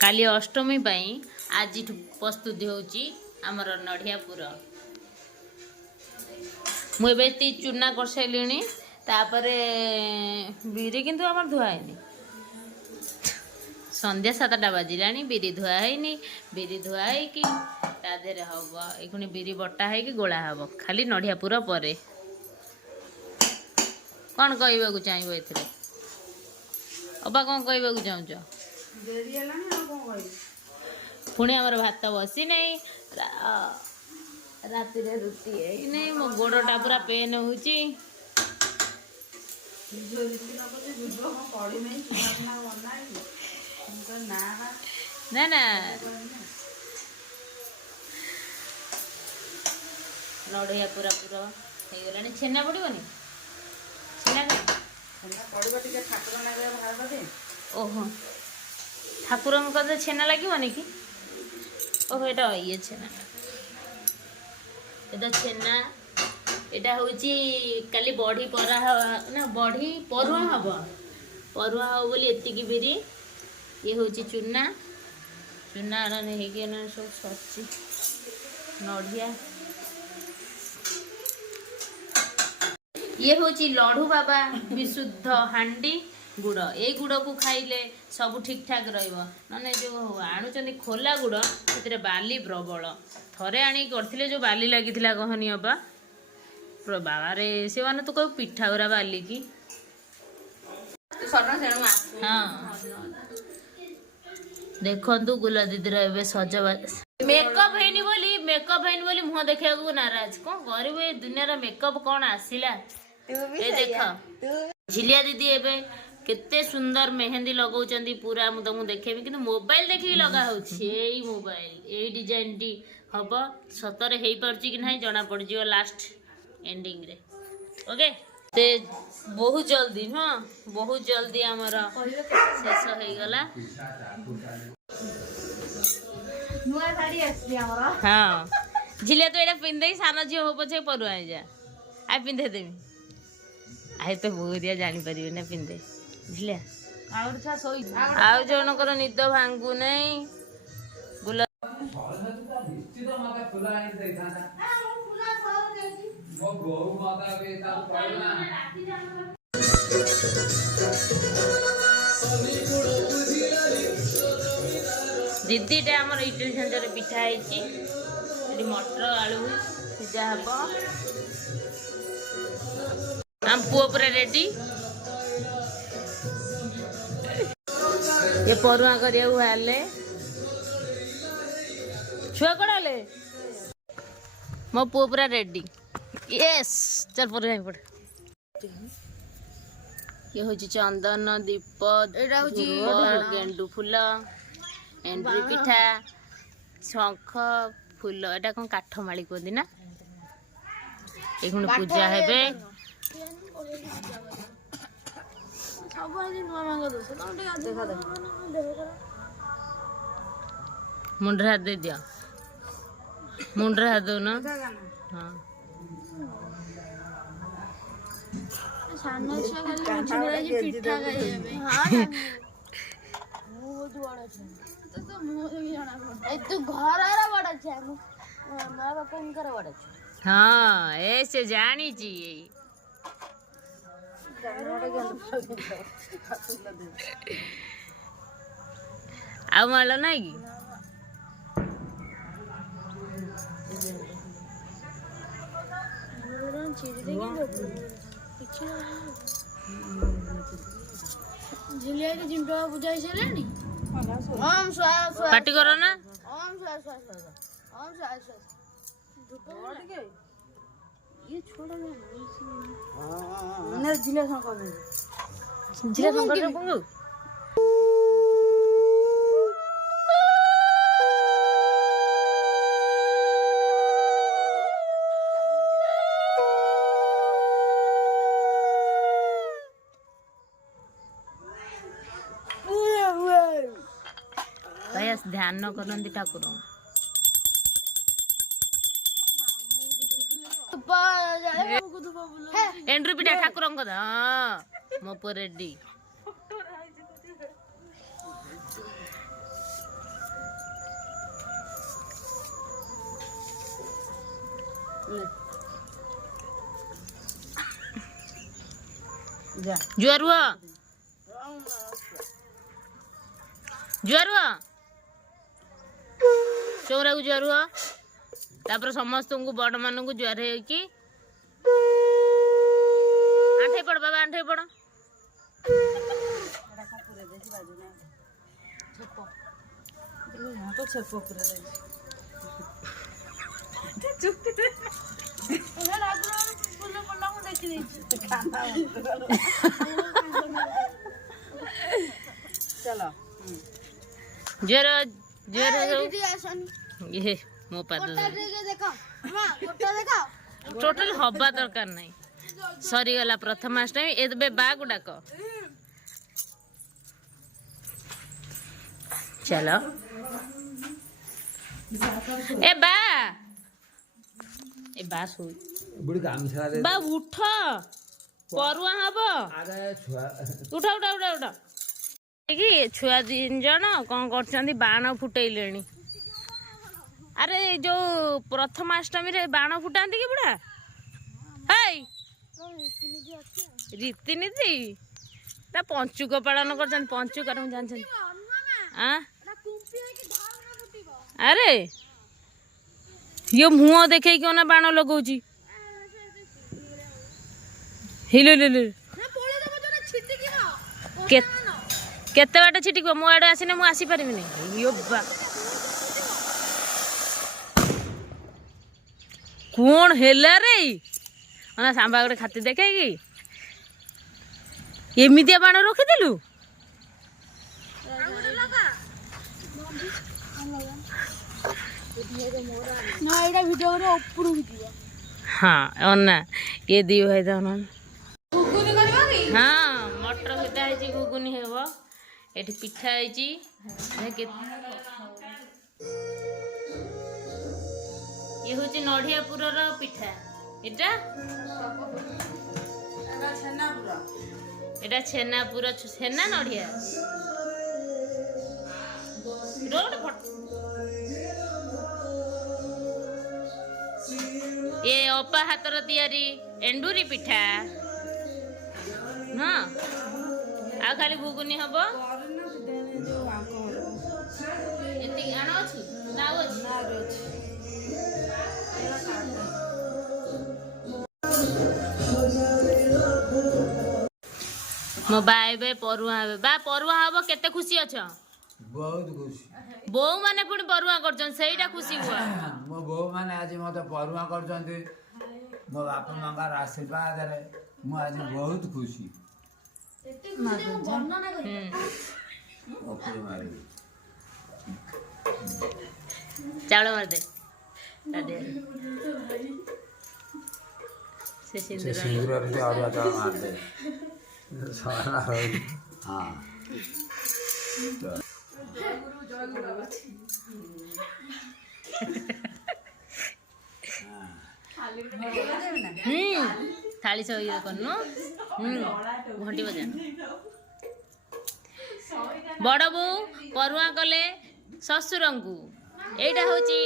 काली अष्टमी आज प्रस्तुति होची आमर नढ़िया पुर मुझे चूना कर सारे तापरे बिरी किंतु आमर धुआनी संध्या 7टा बाजिला बिरी धुआनी बिरी धुआई तादेरे हम ये बिरी बटा है गोला हम खाली नढ़िया पुर पर कौन कहवाक चाहब ए अबा कौन कहवाक चाहूच पुणी आमर भात बसी नहीं राति रुटी नहीं मो गोड़टा पूरा पेन हो ना ना नढ़िया पूरा पूरा हो गला छेना पड़ोनी ओहो ठाकुर छेना लगे कि ओहो एटा ये छेना एटा छेना एटा हूँ काली बढ़ी परा ना बढ़ी परुआ हम परुआ हम बोली एतिकी बिरी ये हूँ चूना चूना सब सची नढ़िया ये हूँ लड्डू बाबा विशुद्ध हांडी गुड़ ए गुड़ को खाइले सब ठीक ठाक रही जो आणुचंदी खोला गुड़ से बाली प्रबल थरे आनी करथिले जो बाली लगी कहनी अबा बाबा रे से माने तो कह पिठा गुरा बाली की हाँ देखु गुला दीदी रे सजबाज मेकअप है बोली मुह देखा नाराज कौन कर दुनिया मेकअप कौन आसला ए देख झिलिया दीदी एबे केते सुंदर मेहंदी लगाउचंदी पूरा मु तुमको देखेबी किंतु मोबाइल देखि लगा होछि एई मोबाइल एई डिजाइन टी हबो सतरे हेई परछि कि नाही जणा पड़ जियो लास्ट एंडिंग रे ओके ते बहुत जल्दी हां बहुत जल्दी हमर शेष होई गला नुआ साड़ी आछि हमर हां झिलिया तो एटा पिंदे सानो जियो हो पछे परुआ जा आ पिंदे देमी आई तो बहुरिया जानी परिबे ना पिंदे बुझलिया आउ जनकर निद भांगु नहीं गुला दीदीटा आमर इडली छांचर पिठा है मटर आलू सिझा हम आम पुओ पूरा रेडी ये परुआ करिया बाहर छुआ कड़े मो पुओ पूरा रेडी यस चल पर पड़ ये हूँ चंदन दीप गेंडू फूल एंड्री पिठा शंख फूल एटा कौन काठमाली कहते ना ये पूजा हेबे मुंडर हाथ दे दिया मुंडर हाथ दो ना हाँ हाँ ऐसे जानी चाहिए आ माल ना कि झिलिया के जिंटो बुझाई छलेनी ओम स्वाहा स्वाहा पार्टी करो ना ओम स्वाहा स्वाहा ओम स्वाहा स्वाहा धूप के ये छोड़ा ना हां ना झिलिया शंकर पंगु ध्यान न करती ठाकुर एंड्रू पिठा ठाकुर मो पुଅ रेडी जुआर हुआ चौरा को जुआर हुआ तापर समस्त को बड़ मान को जुआर है आंठे पड़ बाबा आंठे पड़ चलो जुआर जुआर ये मो पाद टोटल हवा दरकार नहीं सरीगला प्रथमाष्टमी ए बा गुड़ाक चलो ए बा सो बा उठ परुआ हब उठा उठा उठा उठा छुआ 3 जन कौन कर बाण फुटेले अरे जो प्रथमाष्टमी रे बाण फुटाती कि बुढ़ा हाय रीतिनीति ता पंचुक पालन कर पंचुक जानते अरे ये मुह देखे क्यों ना बाण लगौची हिलो केते बाट छिटिक मो आड़े आसीने मु आसी पारिबिनी यो बा कौन हेला रे ना सांबा गोटे खाती देखे कि एमितिया बाण रखिदेलु हाँ अन्ना ये दी भाई तो हाँ मटर पिठा है घुगुनी हेब ये पिठा है ये हूँ नड़ियापुर पिठा एटा छेनापुर छेना नड़िया रोड ये अपा हाथर तैयारी एंडूरी पिठा हाँ आ खाली घुगुनी हम आण अच्छी ना मो बाय बे परुआ हे बा परुआ हबो केते खुशी अछ बहुत खुशी बो माने पुनी परुआ करछन सेईटा खुशी हुआ मो बो माने आज मते परुआ करछन्ती मो बाप मांगा आशीर्वाद रे मो आज बहुत खुशी ओके मारी चावल मार दे दादे से सिंदूर रे और चावल मार दे सारा हां थाली सब ये करनु घंटी बजा बड़ बो परुआ कले ससुरंकु एटा होची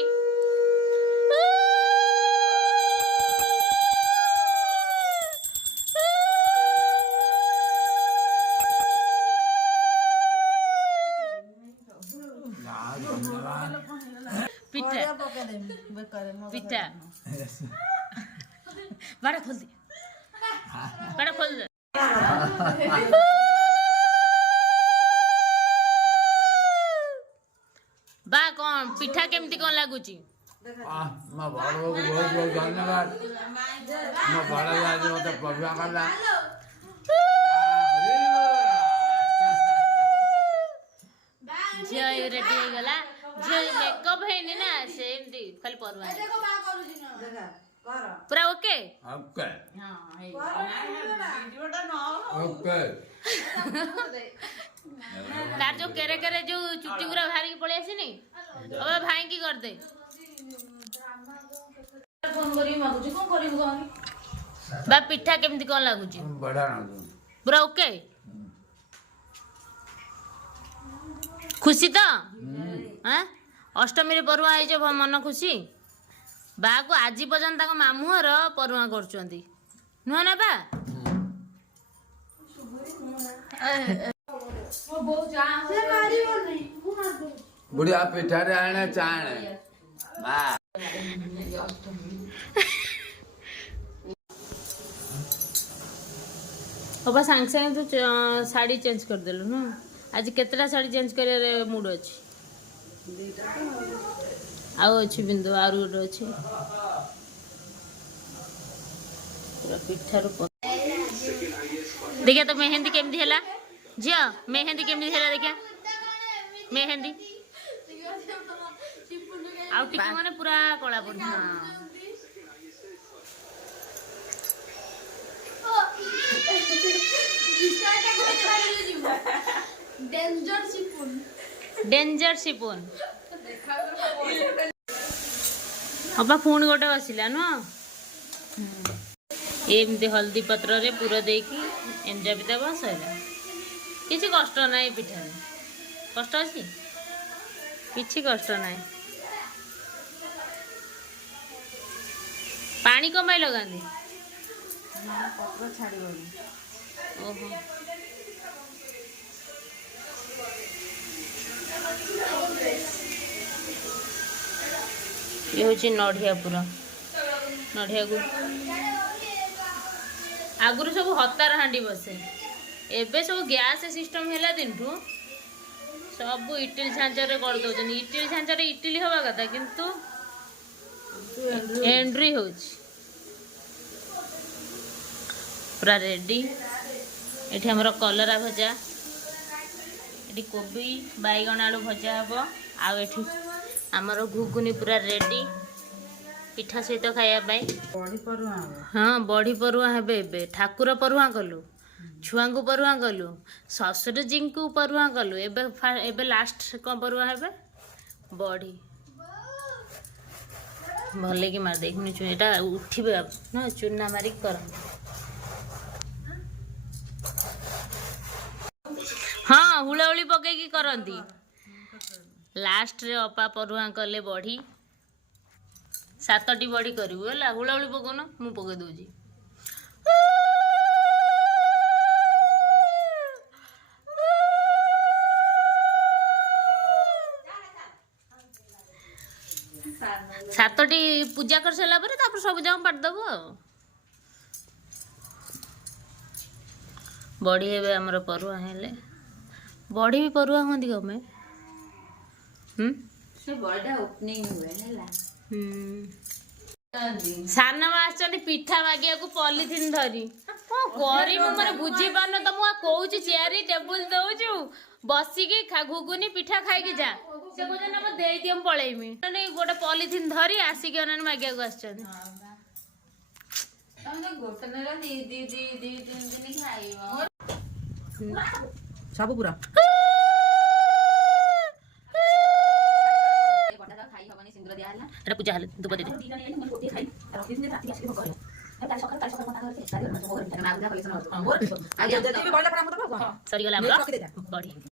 पिठा पिठा बड़ा खोल दे बड़ा खोल दे बा कौन पिठा केमती कौन लागुची मैं बड़ को बहुत बहुत धन्यवाद मैं बड़ा आज मते परुआ करला झियो रेडी हो गला झियो मेकअप हैनी ना सेमती खाली परुआ पूरा ओके ओके हां ओके तार जो केरे केरे जो चुट्टी गुरा भारी के पळे आसीनी अब भाई की कर दे फोन करी मागुची कोन करी गनी बा पिठा केमती कौन लगुच बढ़िया ना पूरा ओके खुशी तो हाँ अष्टमी रे परुआ हो मन खुशी बा को आज पर्यंत मामू घर परुआ कर नुह ना बा बुढ़िया पिठा रे आने चाहे बाबा सांगे सांगे तो साड़ी चेंज कर देलु न आज केतरा साड़ी चेंज करे मूड अछि आउ अछि बिंदु आरु गोटे अछि पूरा पिठा रो देखिए तो मेहंदी केमती हैला झिया मेहंदी केमती हैला देखिए मेहंदी आउ टिके माने पूरा कला पड़ डेंजर सिपुन अबा पुणी गोटे बसिला नुह एमती हल्दी पत्र रे पूरा देकी एंजा भी देव सैला किसी कष्ट ना पिठा कष्ट अच्छी किसी कष्ट ना पानी कम लगाती ओहो ये हूँ नढ़िया पूरा नढ़िया को आगुरी सब हतार हांडी बसे एबे सब गैस सिस्टम है दिन ठू सब इटिल छांचर कर दौरान इटिल छांचर इटिली हवा कथा किंतु एंड्री हो पूरा रेडी एठी हमर कलरा भजा एठी कोबी बैगण आलू भजा हम आउ एठी हमर घुगुनी पूरा रेडी पिठा सहित खाया हाँ बड़ी परुआ हेबे एबे ठाकुर परुआ कलु छुआ को परुआ कलु ससुर जी को परुआ कलु एबे लास्ट कौन परुआ हेबे बड़ी भले कि मार देखनी चुना उठे ना चूना मारिक कर हाँ हुलाहुली पकईकी करती लास्ट रे अपा परुआ कले बड़ी 7टी बड़ी करू है हुलाहुली पकौन मु पकई दूची सातटी पूजा कर सारा पर सब जाओ पाटिदेव बड़ी हे आमर परुआ हेले बड़ी भी परुआ हमें गमे सान आसछन्ती पिठा मागिया को पॉलिथिन धरी गरीब मैंने बुझी पारन तो मुझे कौच चेयर टेबुल दौचु बसिकी घुगुनी पिठा खाई जा से कहते दे दिम पलैमी गोटे पॉलिथिन धरी आसिक मागिया को आसछन्ती सब पूरा पूजा हेले धूप दे सरीगला बड़ी